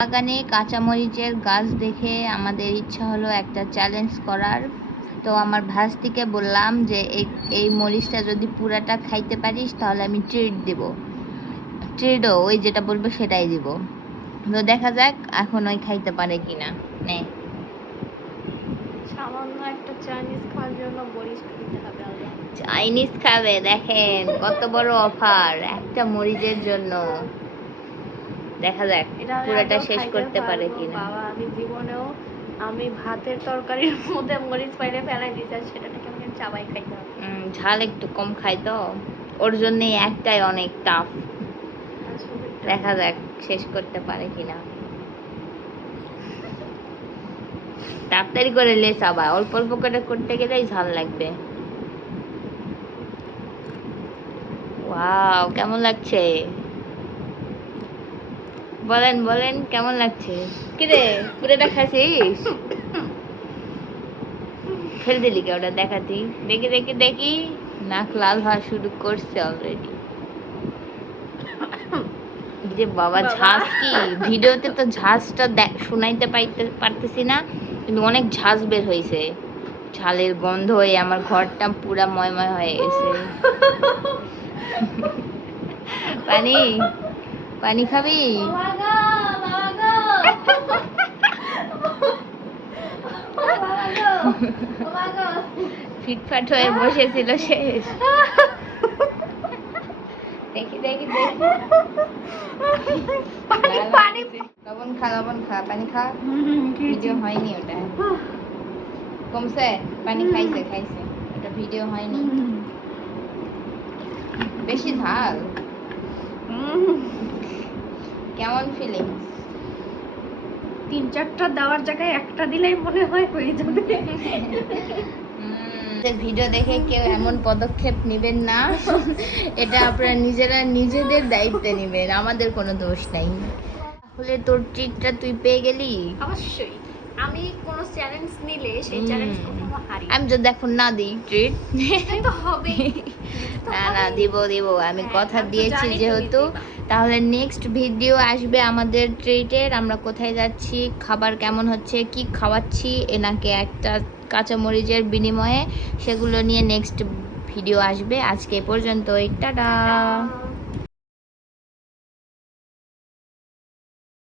বাগানে কাঁচামরিচের গাছ দেখে আমাদের ইচ্ছা হলো একটা চ্যালেঞ্জ করার। তো আমার ভাস্তিকে বললাম যে এই মরিচটা যদি পুরাটা খাইতে পারিস তাহলে আমি ট্রিট দিব। ট্রিটও ওই যেটা বলবো সেটাই দিব। তো দেখা যাক এখন ওই খাইতে পারে কিনা। নে, সামান্য একটা চাইনিজ খাওয়ার জন্য মরিচ খেতে হবে। চাইনিজ খাবে? দেখেন কত বড় অফার একটা মরিচের জন্য। দেখা যাক পুরাটা শেষ করতে পারে কিনা। বাবা, আমি জীবনেও আমি ভাতের তরকারির মধ্যে মরিচ পাইলে ফেলাই দিতে, সেটাকে আমি চাবাই খাইতে হবে। ঝাল একটু কম খাই তো, ওর জন্য একটাই অনেক টাফ। দেখা যাক শেষ করতে পারে কিনা। তাড়াতাড়ি করে লে চাবা, অল্প অল্প করে করতে গেলেই ঝাল লাগবে। ওয়াও, কেমন লাগছে বলেন বলেন, কেমন লাগছে? কিরে পুরোটা খাইছিস? ফেল দিলি কে ওটা? দেখাতি দেখি দেখি দেখি। নাক লাল হওয়া শুরু করছে অলরেডি। যে বাবা, ঝাঁজ কি ভিডিওতে তো ঝাঁজটা শোনাইতে পারতেছি না, কিন্তু অনেক ঝাঁজ বের হয়েছে। ঝালের গন্ধ হয়ে আমার ঘরটা পুরা ময়ময় হয়ে গেছে। পানি পানি খাবি? ফিটফাট হয়ে বসেছিল শেষ। দেখি দেখি দেখি। লবণ খা, লবণ খা, পানি খা। ভিডিও হয়নি ওটা, কমছে। পানি খাইছে খাইছে, ওটা ভিডিও হয়নি। বেশি ঝাল। কেমন ফিলিংস? 3-4টা দেওয়ার জায়গায় একটা দিলেই মনে হয় হয়ে যাবে। ভিডিও দেখে কেউ এমন পদক্ষেপ নেবেন না। এটা আপনারা নিজেরা নিজেদের দায়িত্বে নেবেন, আমাদের কোনো দোষ নাই। তাহলে তোর ট্রিটটা তুই পেয়ে গেলি। অবশ্যই আমি কোনো চ্যালেঞ্জ নিলে সেই চ্যালেঞ্জ কখনো হারি আমি যদি এখন না দিই ট্রিট, তো হবে না না দিব দিব, আমি কথা দিয়েছি যেহেতু। তাহলে নেক্সট ভিডিও আসবে আমাদের ট্রিটের, আমরা কোথায় যাচ্ছি, খাবার কেমন হচ্ছে, কি খাওয়াচ্ছি এনাকে একটা কাঁচামরিচের বিনিময়ে, সেগুলো নিয়ে নেক্সট ভিডিও আসবে। আজকে পর্যন্ত, টাটা।